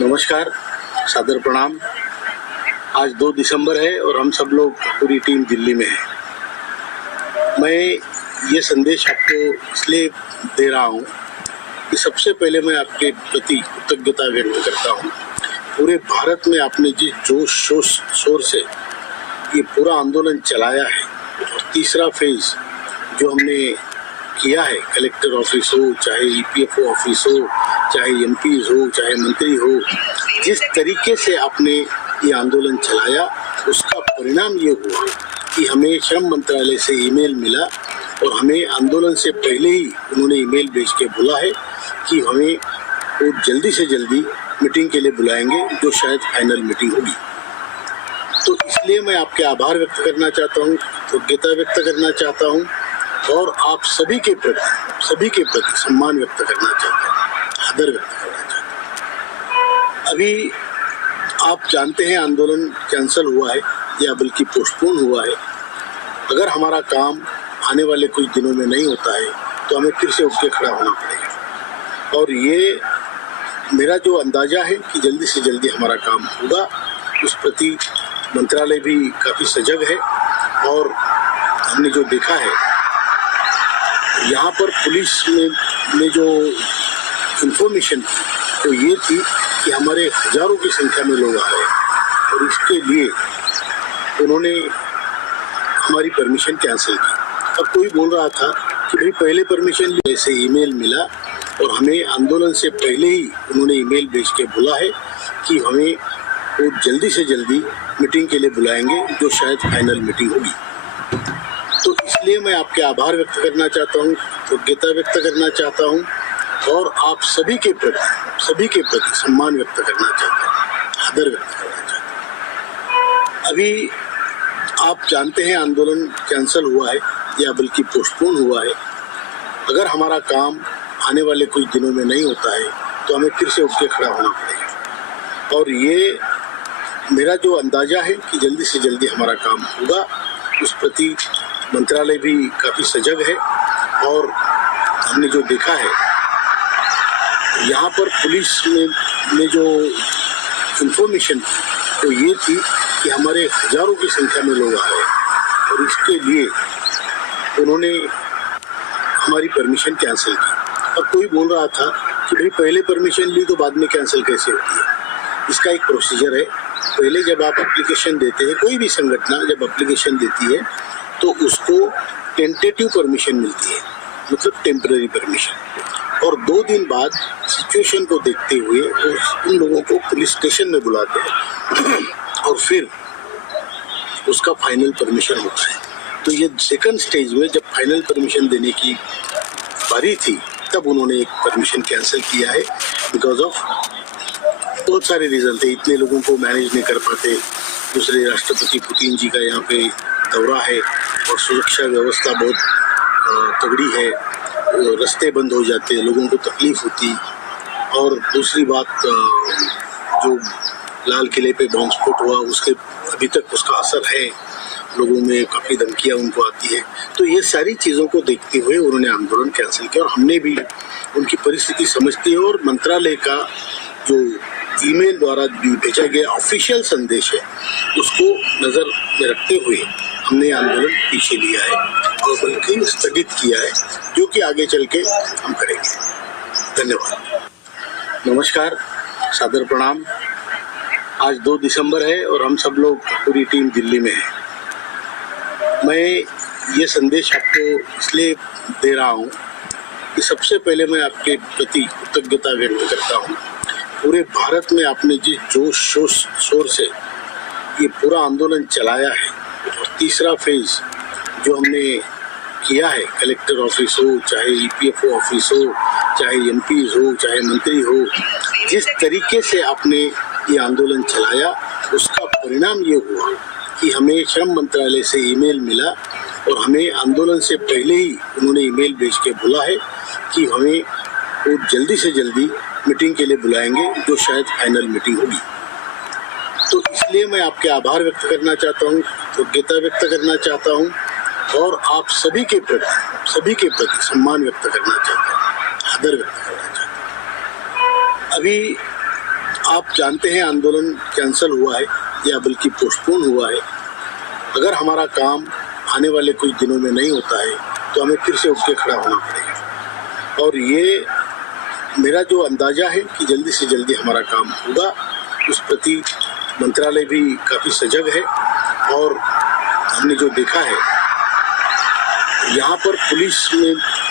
नमस्कार, सादर प्रणाम। आज 2 दिसंबर है और हम सब लोग पूरी टीम दिल्ली में है। मैं ये संदेश आपको इसलिए दे रहा हूँ कि सबसे पहले मैं आपके प्रति कृतज्ञता व्यक्त करता हूँ। पूरे भारत में आपने जिस जोश शोर से ये पूरा आंदोलन चलाया है और तीसरा फेज जो हमने किया है, कलेक्टर ऑफिस हो, चाहे ईपीएफओ ऑफिस हो, चाहे एमपीज हो, चाहे मंत्री हो, जिस तरीके से आपने ये आंदोलन चलाया उसका परिणाम ये हुआ कि हमें श्रम मंत्रालय से ईमेल मिला और हमें आंदोलन से पहले ही उन्होंने ईमेल भेज के बोला है कि हमें वो जल्दी से जल्दी मीटिंग के लिए बुलाएंगे, जो शायद फाइनल मीटिंग होगी। तो इसलिए मैं आपके आभार व्यक्त करना चाहता हूँ, कृतज्ञता व्यक्त करना चाहता हूँ और आप सभी के प्रति सम्मान व्यक्त करना चाहता हूँ, आदर व्यक्त करना चाहता हूँ। अभी आप जानते हैं आंदोलन कैंसिल हुआ है या बल्कि पोस्टपोन हुआ है। अगर हमारा काम आने वाले कुछ दिनों में नहीं होता है तो हमें फिर से उठ के खड़ा होना पड़ेगा और ये मेरा जो अंदाजा है कि जल्दी से जल्दी हमारा काम होगा। उस प्रति मंत्रालय भी काफ़ी सजग है और हमने जो देखा है यहाँ पर पुलिस में जो इन्फॉर्मेशन थी तो ये थी कि हमारे हजारों की संख्या में लोग आ रहे हैं और इसके लिए उन्होंने हमारी परमिशन कैंसिल की। अब कोई बोल रहा था कि भाई पहले परमिशन ऐसे ईमेल मिला और हमें आंदोलन से पहले ही उन्होंने ईमेल भेज के बोला है कि हमें वो जल्दी से जल्दी मीटिंग के लिए बुलाएंगे, जो शायद फाइनल मीटिंग होगी। तो इसलिए मैं आपके आभार व्यक्त करना चाहता हूँ, कृतज्ञता व्यक्त करना चाहता हूँ और आप सभी के प्रति सम्मान व्यक्त करना चाहता हूँ, आदर व्यक्त करना चाहता हूँ। अभी आप जानते हैं आंदोलन कैंसिल हुआ है या बल्कि पोस्टपोन हुआ है। अगर हमारा काम आने वाले कुछ दिनों में नहीं होता है तो हमें फिर से उठ के खड़ा होना पड़ेगा और ये मेरा जो अंदाजा है कि जल्दी से जल्दी हमारा काम होगा। उस प्रति मंत्रालय भी काफ़ी सजग है और हमने जो देखा है यहाँ पर पुलिस में जो इन्फॉर्मेशन थी तो ये थी कि हमारे हजारों की संख्या में लोग आ रहे हैं और इसके लिए उन्होंने हमारी परमिशन कैंसिल की। अब कोई बोल रहा था कि भाई पहले परमिशन ली तो बाद में कैंसिल कैसे होती है। इसका एक प्रोसीजर है। पहले जब आप एप्लीकेशन देते हैं, कोई भी संगठन जब एप्लीकेशन देती है तो उसको टेंटेटिव परमिशन मिलती है, मतलब टेम्पररी परमिशन, और 2 दिन बाद सिचुएशन को देखते हुए उन लोगों को पुलिस स्टेशन में बुलाते हैं और फिर उसका फाइनल परमिशन होता है। तो ये सेकंड स्टेज में जब फाइनल परमिशन देने की बारी थी तब उन्होंने एक परमिशन कैंसिल किया है। बिकॉज ऑफ बहुत सारे रीज़न थे, इतने लोगों को मैनेज नहीं कर पाते, दूसरे राष्ट्रपति पुतिन जी का यहाँ पे दौरा है और सुरक्षा व्यवस्था बहुत तगड़ी है, रास्ते बंद हो जाते, लोगों को तकलीफ होती। और दूसरी बात, जो लाल किले पे बॉम्ब स्फोट हुआ उसके अभी तक उसका असर है, लोगों में काफ़ी धमकियाँ उनको आती है। तो ये सारी चीज़ों को देखते हुए उन्होंने आंदोलन कैंसिल किया और हमने भी उनकी परिस्थिति समझती है और मंत्रालय का जो ईमेल द्वारा भेजा गया ऑफिशियल संदेश है उसको नज़र में रखते हुए हमने आंदोलन पीछे लिया है और बल्कि स्थगित किया है, जो कि आगे चल के हम करेंगे। धन्यवाद। नमस्कार, सादर प्रणाम। आज 2 दिसंबर है और हम सब लोग पूरी टीम दिल्ली में है। मैं ये संदेश आपको इसलिए दे रहा हूँ कि सबसे पहले मैं आपके प्रति कृतज्ञता व्यक्त करता हूँ। पूरे भारत में आपने जिस जोश शोर से ये पूरा आंदोलन चलाया है और तीसरा फेज जो हमने किया है, कलेक्टर ऑफिस हो, चाहे ईपीएफओ ऑफिस हो, चाहे एमपीज हो, चाहे मंत्री हो, जिस तरीके से आपने ये आंदोलन चलाया उसका परिणाम ये हुआ कि हमें श्रम मंत्रालय से ईमेल मिला और हमें आंदोलन से पहले ही उन्होंने ईमेल भेज के बोला है कि हमें वो जल्दी से जल्दी मीटिंग के लिए बुलाएंगे, जो शायद फाइनल मीटिंग होगी। तो इसलिए मैं आपके आभार व्यक्त करना चाहता हूँ, कृतज्ञता व्यक्त करना चाहता हूँ और आप सभी के प्रति सम्मान व्यक्त करना चाहता हूँ, आदर व्यक्त करना चाहता हूँ। अभी आप जानते हैं आंदोलन कैंसिल हुआ है या बल्कि पोस्टपोन हुआ है। अगर हमारा काम आने वाले कुछ दिनों में नहीं होता है तो हमें फिर से उठ के खड़ा होना पड़ेगा। और ये मेरा जो अंदाजा है कि जल्दी से जल्दी हमारा काम होगा, उस प्रति मंत्रालय भी काफ़ी सजग है। और हमने जो देखा है यहाँ पर पुलिस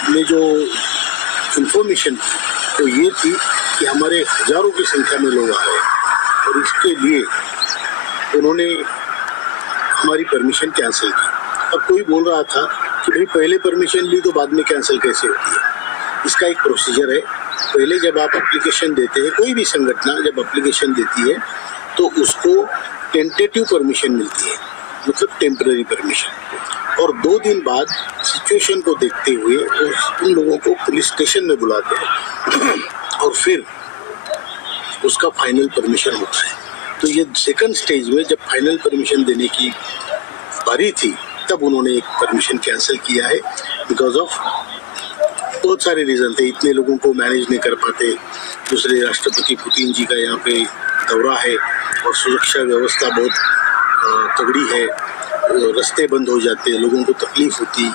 में जो इंफॉर्मेशन थी तो ये थी कि हमारे हजारों की संख्या में लोग आ रहे हैं और इसके लिए उन्होंने हमारी परमिशन कैंसिल की। और कोई बोल रहा था कि भाई पहले परमिशन ली तो बाद में कैंसिल कैसे होती है। इसका एक प्रोसीजर है। पहले जब आप एप्लीकेशन देते हैं, कोई भी संगठन जब एप्लीकेशन देती है तो उसको टेंटेटिव परमिशन मिलती है, मतलब टेम्पररी परमिशन। और 2 दिन बाद सिचुएशन को देखते हुए उन लोगों को पुलिस स्टेशन में बुलाते हैं और फिर उसका फाइनल परमिशन होता है। तो ये सेकंड स्टेज में जब फाइनल परमिशन देने की बारी थी तब उन्होंने एक परमिशन कैंसिल किया है। बिकॉज ऑफ बहुत सारे रीज़न थे, इतने लोगों को मैनेज नहीं कर पाते, दूसरे राष्ट्रपति पुतिन जी का यहाँ पे दौरा है और सुरक्षा व्यवस्था बहुत तगड़ी है, रास्ते बंद हो जाते, लोगों को तकलीफ होती।